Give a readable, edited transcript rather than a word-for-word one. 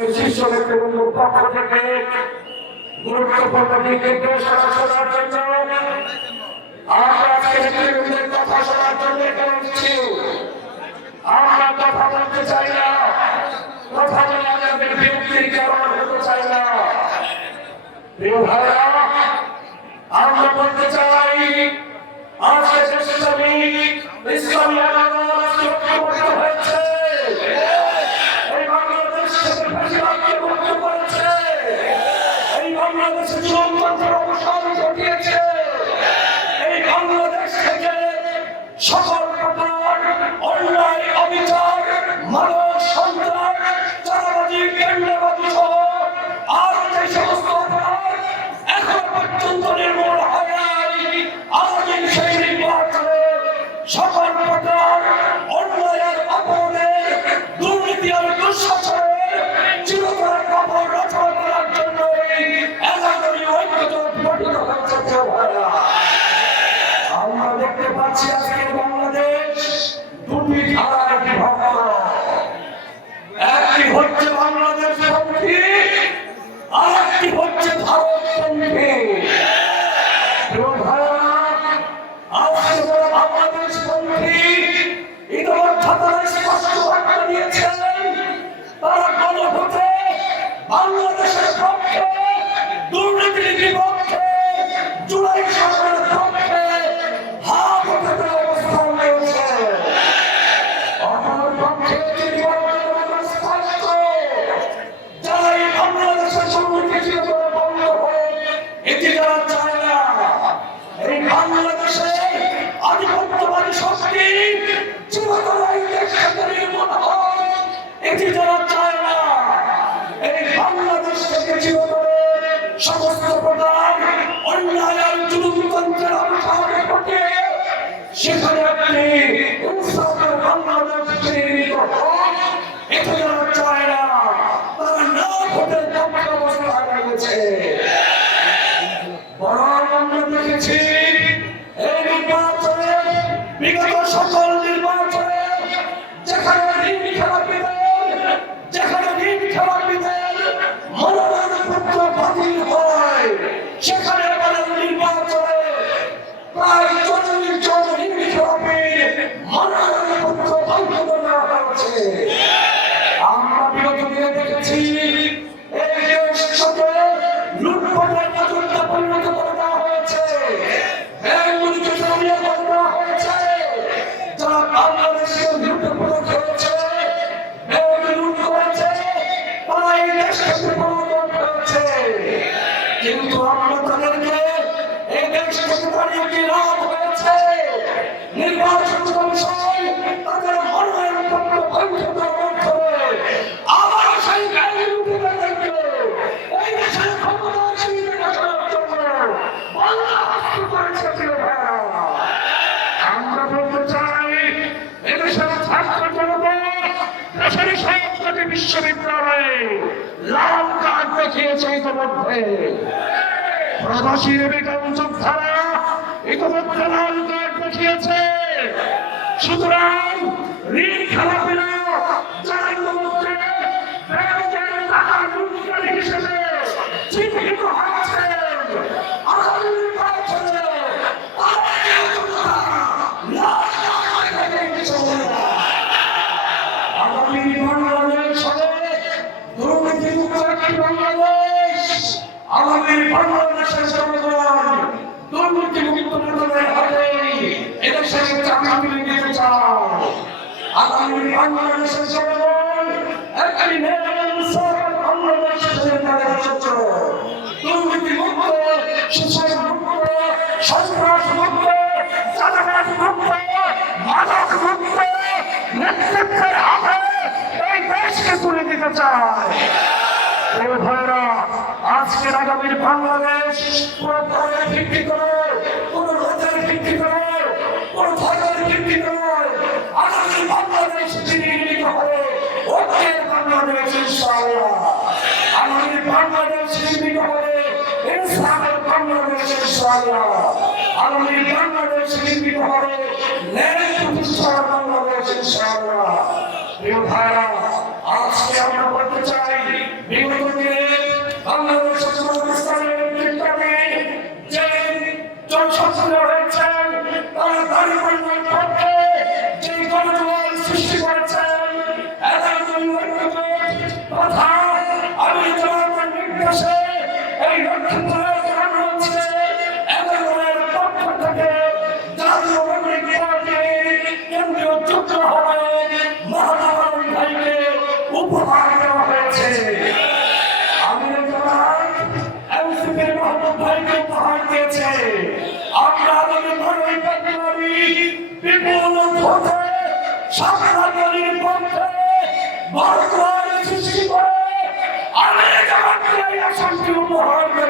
শীর্ষ নেতৃবৃন্দের পক্ষ থেকে গুরুত্বপূর্ণ দিক নির্দেশনা শোনার জন্য আমরা আজকে নেতৃবৃন্দের কথা শোনার জন্য এখানে এসেছি। আমরা কথা বলতে চাই না, কথা বলে আমাদের বিরক্তির কারণ হতে চাই না। প্রিয় ভাইরা, আমরা বলতে চাই আজকে ইসলামী আন্দোলন ঐক্যবদ্ধ হয়েছে। এই বাংলাদেশ থেকে ফ্যাসিবাদকে মুক্ত করেছে। এই বাংলাদেশে জুলুমতন্ত্রের অবসান ঘটিয়েছে। এই বাংলাদেশ থেকে সকল প্রকার অন্যায়, অবিচার, মানব সন্ত্রাস, চাঁদাবাজি, টেন্ডারবাজি সহ আর যে সমস্ত অপরাধ এখন পর্যন্ত নির্মূল হয় নাই, আগামী সেই নির্বাচনে সকল প্রকার অন্যায়ের, অপরাধের, দুর্নীতি আর দুঃশাসনের চিরতরে কবর রচনা করার জন্য এলাকায় ঐক্যজোট গঠিত হয়েছে। আমরা দেখতে পাচ্ছি আজকে বাংলাদেশ দুটি ধারায় বিভক্ত। একটি হচ্ছে বাংলাদেশ পন্থী, আর একটি হচ্ছে ভারতপন্থী। বাংলাদেশ পন্থী ইতিমধ্যে তারা স্পষ্ট বার্তা দিয়েছেন, তারা গণভোটে বাংলাদেশের পক্ষে, দুর্নীতির বিপক্ষে, জুলাই সরকারের পক্ষে ভোটে অবস্থান নিয়েছে। অপরপক্ষে স্পষ্ট, যারা এই বাংলাদেশের দুর্নীতি বন্ধ হোক এটি যারা চায় না, এই বাংলাদেশে আধিপত্যবাদী শক্তি চিরতরে দেশ থেকে নির্মূল হোক এটি যারা চায় না, এই বাংলাদেশ থেকে চিরতরে সমস্ত প্রকার অন্যায় আর জুলুমতন্ত্রের অবসান ঘটে সেখানে একটি ইনসাফের বাংলাদেশ নির্মিত হোক এটি যারা চায় না, তারা না ভোটের পক্ষে অবস্থান নিয়েছে। বরং আমরা দেখেছি এই নির্বাচনে, বিগত সকল নির্বাচনে যেখানে ঋণ খেলাপিদের মনোনয়নপত্র বাতিল হয়, সেখানে আমাদের নির্বাচনে প্রায় 40 জন ঋণ খেলাপির মনোনয়নপত্র বাতিল করা হয়েছে। আমরা বিগত দিনে দেখেছি এই দেশকে লুটপাটের রাজত্বে পরিণত করে দেওয়া হয়েছে, ব্যাংকগুলিকে সরিয়ে করে দেওয়া হয়েছে। যারা বাংলাদেশকে লুটে পুরো খেয়েছে, ব্যাংক লুট করেছে, তারা এই দেশকে বিপন্ন করেছে। কিন্তু আমরা তাদেরকে এই দেশ থেকে তাড়িয়ে কি লাভ হয়েছে? নির্বাচন কমিশন তাদের মনোনয়নপত্র বন্ধ করার মাধ্যমে আবার সেই ব্যাংক লুটেদেরকে এই দেশের ক্ষমতাসীনদের রাখার জন্য বাংলা হস্ত করেছে। আমরা বলতে চাই, এদেশের ছাত্র জনতা দেশের সবকটি বিশ্ববিদ্যালয়ে লাল কার্ড দেখিয়েছে ইতিমধ্যে। প্রবাসী বেগম যোদ্ধারা ইতিমধ্যে লাল কার্ড দেখিয়েছে। সুতরাং ঋণ খেলাপিরা যারা ইতিমধ্যে ব্যাংকের টাকা লুটকারী হিসেবে চিহ্নিত হয়েছেন, আগামী নির্বাচনে আগামী বাংলাদেশ হবে দুর্নীতিমুক্ত একটি বাংলাদেশ। আগামী বাংলাদেশের জনগণ দুর্নীতিমুক্ত হবে। এদেশের চাকরি দিতে চাও। আগামী বাংলাদেশের জনগণ একটি দুর্নীতিমুক্ত, শোষণমুক্ত, সন্ত্রাসমুক্ত, চাঁদাবাজমুক্ত, মাদকমুক্ত নেতৃত্বের হাতে এই দেশকে তুলে দিতে চায়। এই ভাইরা, আজকের আগামীর বাংলাদেশ কোন দলের ভিত্তি করে, কোন রোজের ভিত্তি করে, কোন ধর্মের ভিত্তি করে আগামী বাংলাদেশ নির্মিত হবে ঐক্যের বাংলাদেশ ইনশাআল্লাহ। আগামী বাংলাদেশ নির্মিত হবে ইনসাফের বাংলাদেশ ইনশাআল্লাহ। আগামী বাংলাদেশ নির্মিত হবে ন্যায় প্রতিষ্ঠার বাংলাদেশ ইনশাআল্লাহ। প্রিয় ভাইরা, আজকে আমরা বলতে চাই উপহার দেওয়া হয়েছে। আমি এমসিপির মোহাম্মদ ভাইকে উপহার দিয়েছে। আমরা আগামী 12ই ফেব্রুয়ারি বিপুল ভোটে সরকারের পক্ষে বড় সৃষ্টি করে আমি এই আসনটি উপহার দেব।